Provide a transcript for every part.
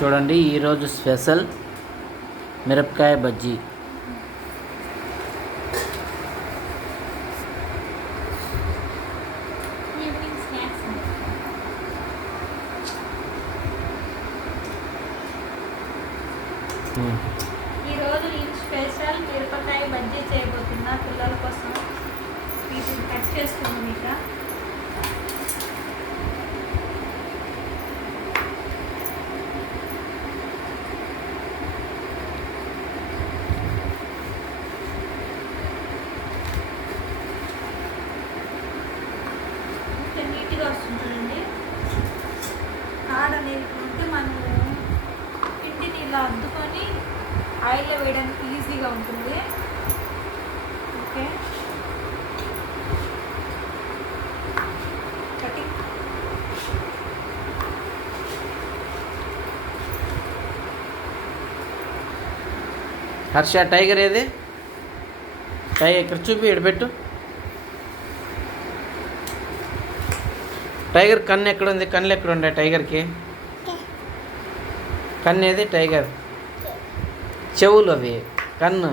చూడండి ఈరోజు స్పెషల్ మిరపకాయ బజ్జీ. Evening snacks. ఈరోజు ఈ స్పెషల్ మిరపకాయ బజ్జీ చేయబోతున్నా పిల్లల కోసం. వీటిని కట్ చేసుకుందాం. ఇక నీట్గా వస్తుంది చూడండి. కాడ అనేది ఉంటే మనము పిండిని ఇలా అద్దుకొని ఆయిల్లో వేయడానికి ఈజీగా ఉంటుంది. Okay, cutting. హర్ష టైగర్ ఏది? ఇక్కడ చూపి ఎడబెట్టు. టైగర్ కన్ను ఎక్కడుంది? కన్నులు ఎక్కడ ఉండే టైగర్కి? కన్ను ఏది టైగర్? చెవులు అవి. కన్ను,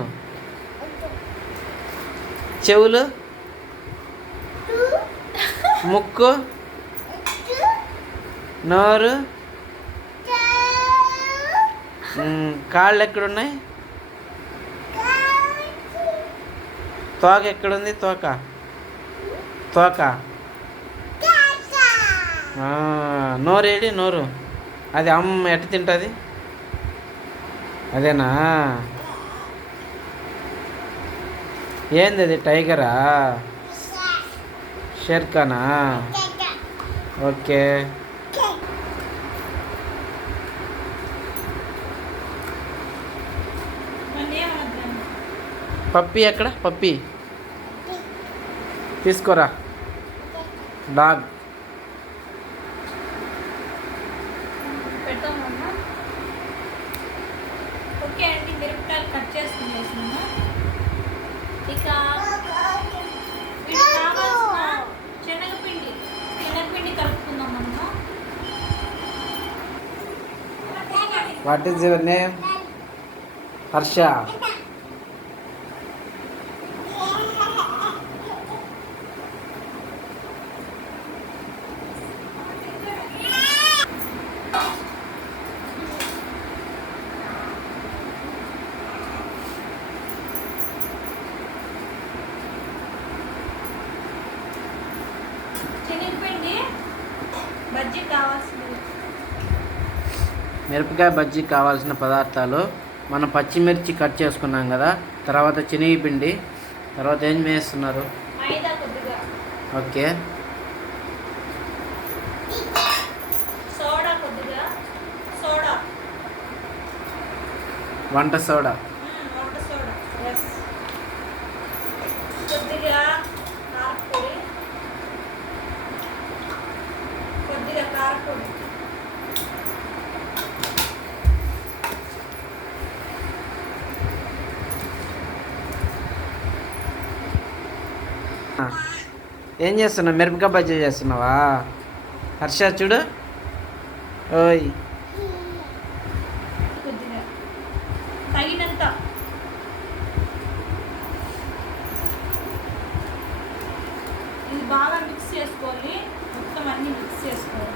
చెవులు, ముక్కు, నోరు, కాళ్ళు ఎక్కడున్నాయి? తోక ఎక్కడుంది? తోక నోరు ఏడి? నోరు అది అమ్మ ఎట్ట తింటుంది? అదేనా? ఏంది అది? టైగరా? షేర్ఖానా? ఓకే. పప్పి ఎక్కడ? పప్పి తీసుకోరా. డాగ్. పెడతామమ్మా. ఓకే అండి, మిరపకాయలు కట్ చేసుకునేసాము. ఇక వీటికి కావాల్సిన శనగపిండి కలుపుకుందాం మనము. What is your name? Harsha. శనగపిండి బజ్జీ కావాల్సింది. మిరపకాయ బజ్జీ కావాల్సిన పదార్థాలు: మనం పచ్చిమిర్చి కట్ చేసుకున్నాం కదా, తర్వాత శనగపిండి, తర్వాత ఏం వేస్తున్నారు? మైదా కొద్దిగా, ఓకే, సోడా కొద్దిగా, వంట సోడా, వంట సోడా, ఎస్, కొద్దిగా కారపొడి, ఏం చేస్తున్నావు? మిరపకాయ బజ్జీ చేస్తున్నావా? హర్ష చూడు. ఓయ్, కొద్దిగా తగినంత. ఇది బాగా మిక్స్ చేసుకోవాలి. మొత్తం అన్నీ మిక్స్ చేసుకోవాలి.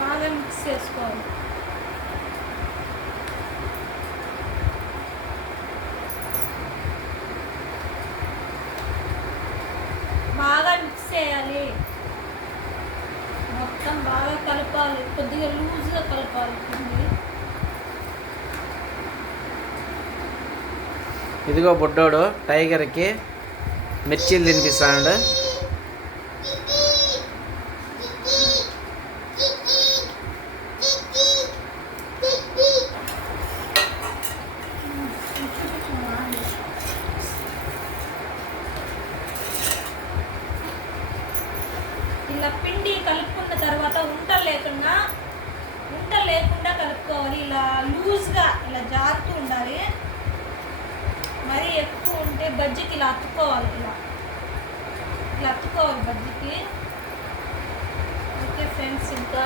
బాగా మిక్స్ చేసుకోవాలి. బాగా మిక్స్ చేయాలి. మొత్తం బాగా కలపాలి. కొద్దిగా లూజ్గా కలపాలి. ఇదిగో బుడ్డోడు టైగర్కి మిర్చీలు తినిపిస్తాడు. మరీ ఎక్కువ ఉంటే బజ్జీకి ఇలా అతుక్కోవాలి, ఇలా అతుక్కోవాలి బజ్జీకి. ఓకే ఫ్రెండ్స్, ఇంకా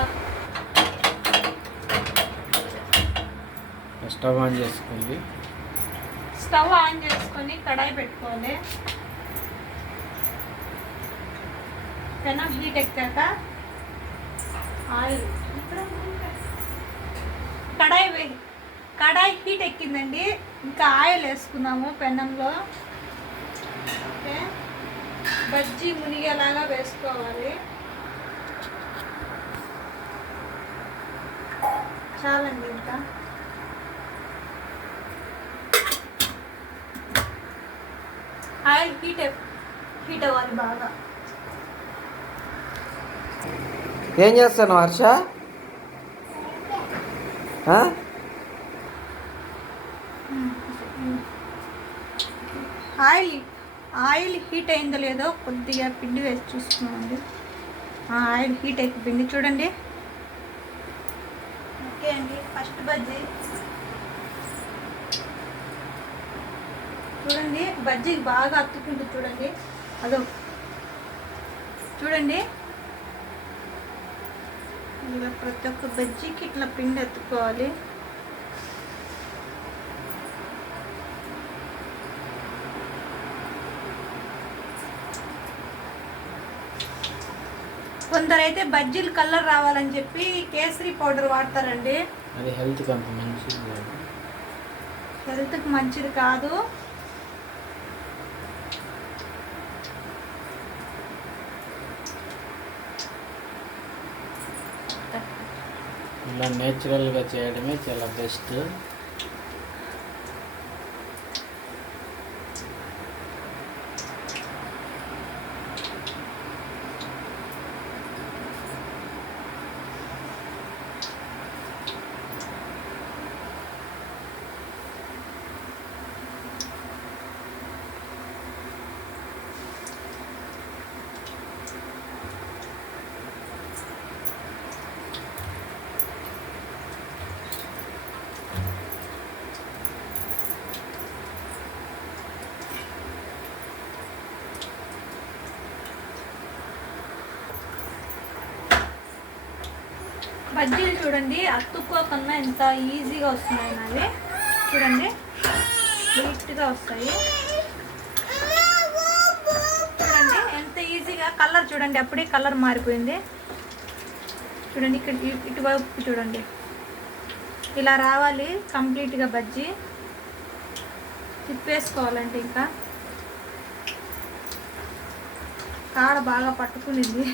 స్టవ్ ఆన్ చేసుకోండి. స్టవ్ ఆన్ చేసుకొని కడాయి పెట్టుకోవాలి. పెనం హీట్ ఎక్కాక ఆయిల్, కడాయి హీట్ ఎక్కిందండి. ఇంకా ఆయిల్ వేసుకున్నాము పెనంలో. ఓకే, బజ్జీ మునిగేలాగా వేసుకోవాలి. చాలండి. ఇంకా ఆయిల్ హీట్ అవ్వాలి బాగా. ఏం చేస్తాను హర్ష? ఆయిల్ హీట్ అయిందో లేదో కొద్దిగా పిండి వేసి చూస్తున్నామండి. ఆయిల్ హీట్ అయిపోయింది చూడండి. ఓకే అండి, ఫస్ట్ బజ్జీ చూడండి. బజ్జీకి బాగా అతుక్కుంటుంది చూడండి. అదో చూడండి, ఇలా ప్రతి ఒక్క బజ్జీకి ఇట్లా పిండి ఎత్తుకోవాలి. కొందరైతే బజ్జీలు కలర్ రావాలని చెప్పి కేసరి పౌడర్ వాడతారండి. అది హెల్త్కి అంత మంచిది కాదు. హెల్త్కి మంచిది కాదు. ఇలా నేచురల్గా చేయడమే చాలా బెస్ట్. బజ్జీలు చూడండి అతుక్కోకుండా ఎంత ఈజీగా వస్తున్నాయి నావి. చూడండి నీట్గా వస్తాయి. చూడండి ఎంత ఈజీగా. కలర్ చూడండి, అప్పుడే కలర్ మారిపోయింది. చూడండి ఇక్కడ ఇటువైపు చూడండి, ఇలా రావాలి కంప్లీట్గా బజ్జీ. తిప్పేసుకోవాలంటే ఇంకా కాడ బాగా పట్టుకునింది.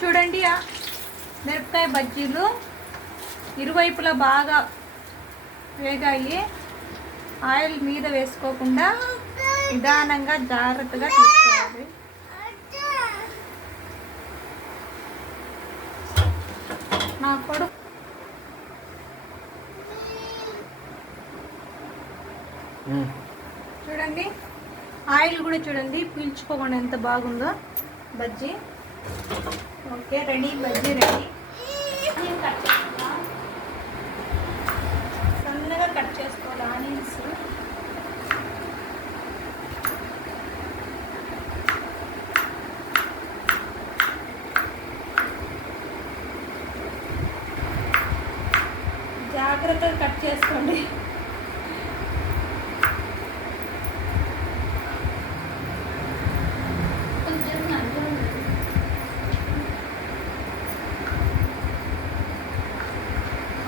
చూడండి మిరపకాయ బజ్జీలు ఇరువైపులా బాగా వేగాయి. ఆయిల్ మీద వేసుకోకుండా నిదానంగా జాగ్రత్తగా తీసుకోవాలి. నా కొడుకు చూడండి, ఆయిల్ కూడా చూడండి పీల్చుకోకుండా ఎంత బాగుందో bajji. Okay ready, bajji ready. Cut చేసుకుందాం. సన్నగా కట్ చేసుకోవాలి ఆనియన్స్. జాగ్రత్తగా కట్ చేసుకోండి.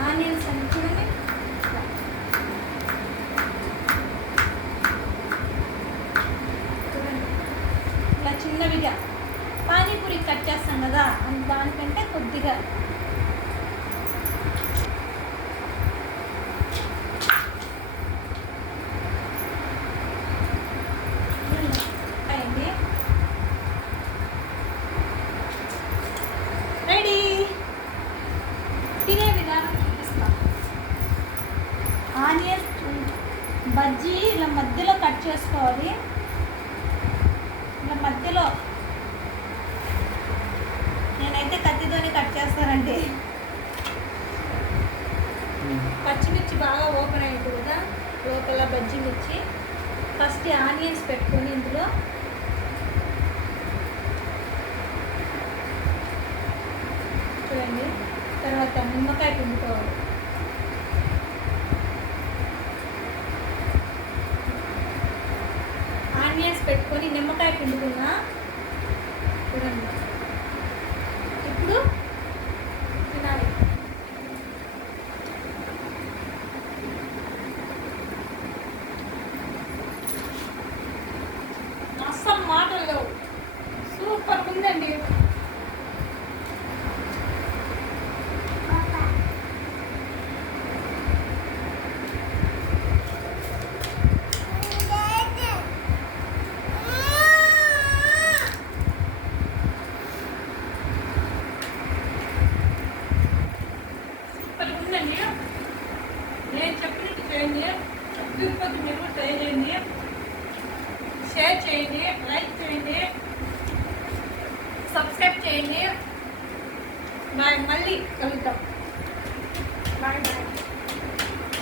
ఆనియన్స్ అని చూడండి ఇలా చిన్నవిగా పానీపూరి కట్ చేస్తాం కదా, దానికంటే కొద్దిగా అయింది. రెడీ. కట్ చేస్తారండి. పచ్చిమిర్చి బాగా ఓపెన్ అయ్యింది కదా, లోపల బజ్జి మిర్చి. ఫస్ట్ ఆనియన్స్ పెట్టుకొని ఇందులో చూడండి, తర్వాత నిమ్మకాయ పిండుకోవాలి. ఆనియన్స్ పెట్టుకొని నిమ్మకాయ పిండుకున్నా చూడండి. ఇప్పుడు తినాలి. అస్సలు మాటలు లేవు, సూపర్ ఉందండి. నేను చెప్పినట్టు చేయండి, తిరుపతి మీరు ట్రై చేయండి, షేర్ చేయండి, లైక్ చేయండి, సబ్స్క్రైబ్ చేయండి. బాయ్, మళ్ళీ కలుద్దాం. బాయ్.